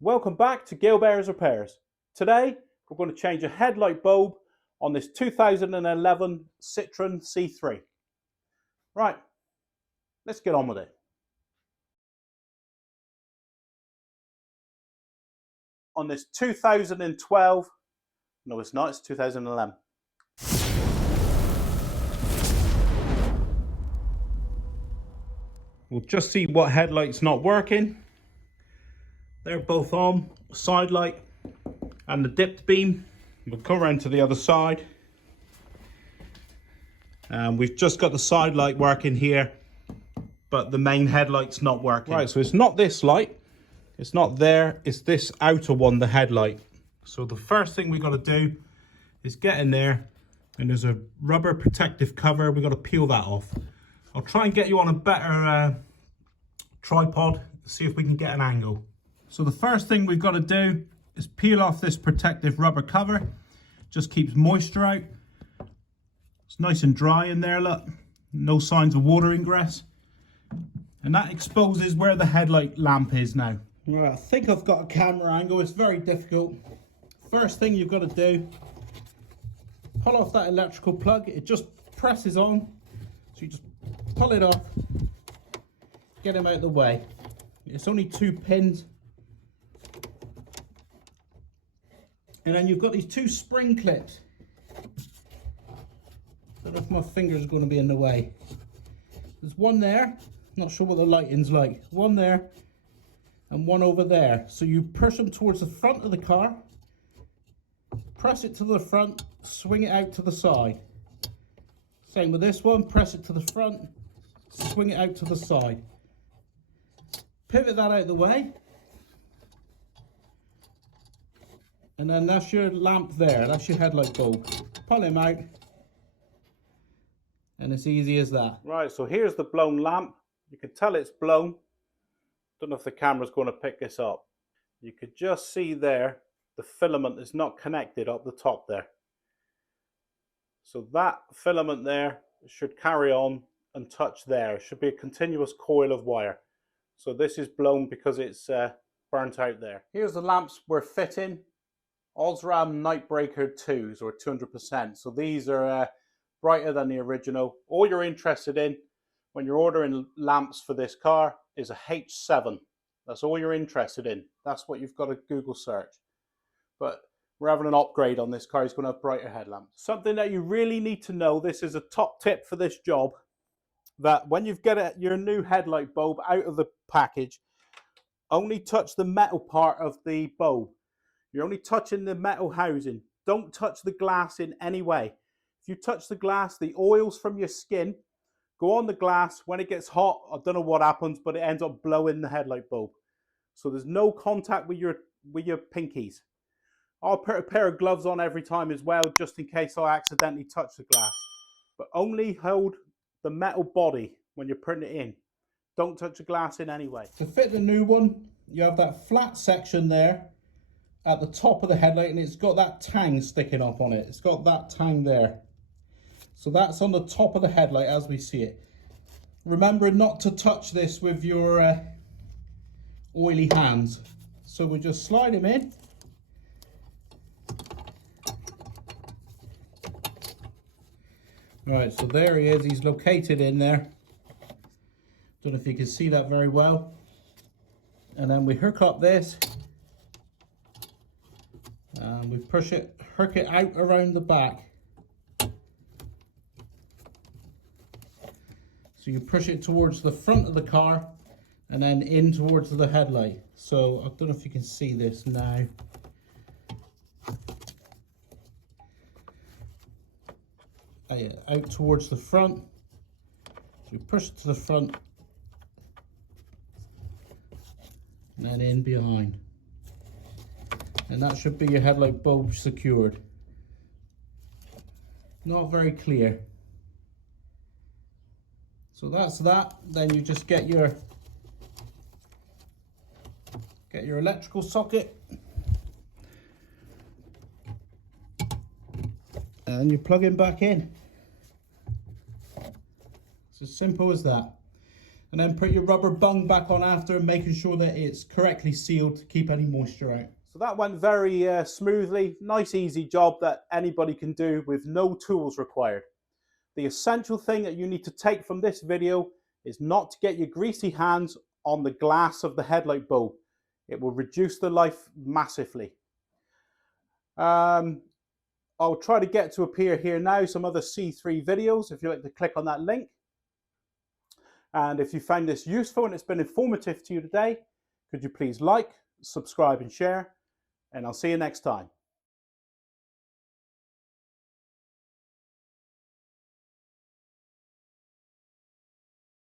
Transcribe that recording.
Welcome back to Gale Bearers Repairs. Today we're going to change a headlight bulb on this 2011 Citroen C3. Right, let's get on with it. On this 2012, no it's not, it's 2011. We'll just see what headlight's not working. They're both on, side light and the dipped beam. We'll come around to the other side. We've just got the side light working here, but the main headlight's not working. Right, so it's not this light, it's not there, it's this outer one, the headlight. So the first thing we got to do is get in there, and there's a rubber protective cover. We got to peel that off. I'll try and get you on a better tripod, see if we can get an angle. So the first thing we've got to do is peel off this protective rubber cover. Just keeps moisture out. It's nice and dry in there, look. No signs of water ingress. And that exposes where the headlight lamp is now. Right, I think I've got a camera angle. It's very difficult. First thing you've got to do, pull off that electrical plug. It just presses on. So you just pull it off, get him out of the way. It's only 2 pins. And then you've got these 2 spring clips. Don't know if my finger's going to be in the way. There's one there, not sure what the lighting's like. One there and one over there. So you push them towards the front of the car, press it to the front, swing it out to the side. Same with this one, press it to the front, swing it out to the side. Pivot that out of the way. And then that's your lamp there, that's your headlight bulb. Pull him out. And it's easy as that. Right, so here's the blown lamp. You can tell it's blown. Don't know if the camera's going to pick this up. You could just see there, the filament is not connected up the top there. So that filament there should carry on and touch there. It should be a continuous coil of wire. So this is blown because it's burnt out there. Here's the lamps we're fitting. Osram Nightbreaker 2s or 200%. So these are brighter than the original. All you're interested in when you're ordering lamps for this car is a H7. That's all you're interested in. That's what you've got to Google search. But we're having an upgrade on this car. It's going to have brighter headlamps. Something that you really need to know, this is a top tip for this job, that when you get your new headlight bulb out of the package, only touch the metal part of the bulb. You're only touching the metal housing. Don't touch the glass in any way. If you touch the glass, the oils from your skin go on the glass. When it gets hot, I don't know what happens, but it ends up blowing the headlight bulb. So there's no contact with your pinkies. I'll put a pair of gloves on every time as well, just in case I accidentally touch the glass. But only hold the metal body when you're putting it in. Don't touch the glass in any way. To fit the new one, you have that flat section there at the top of the headlight, and it's got that tang sticking up on it. It's got that tang there. So that's on the top of the headlight as we see it. Remember not to touch this with your oily hands. So we'll just slide him in. Right, so there he is. He's located in there. Don't know if you can see that very well. And then we hook up this. And we hook it out around the back. So you push it towards the front of the car and then in towards the headlight. So I don't know if you can see this now. Out towards the front. So you push it to the front and then in behind. And that should be your headlight bulb secured. Not very clear. So that's that. Then you just get your electrical socket. And you plug him back in. It's as simple as that. And then put your rubber bung back on after, making sure that it's correctly sealed to keep any moisture out. So that went very smoothly. Nice easy job that anybody can do with no tools required. The essential thing that you need to take from this video is not to get your greasy hands on the glass of the headlight bowl. It will reduce the life massively. I'll try to get to appear here now some other C3 videos if you'd like to click on that link. And if you found this useful and it's been informative to you today, could you please like, subscribe and share, and I'll see you next time.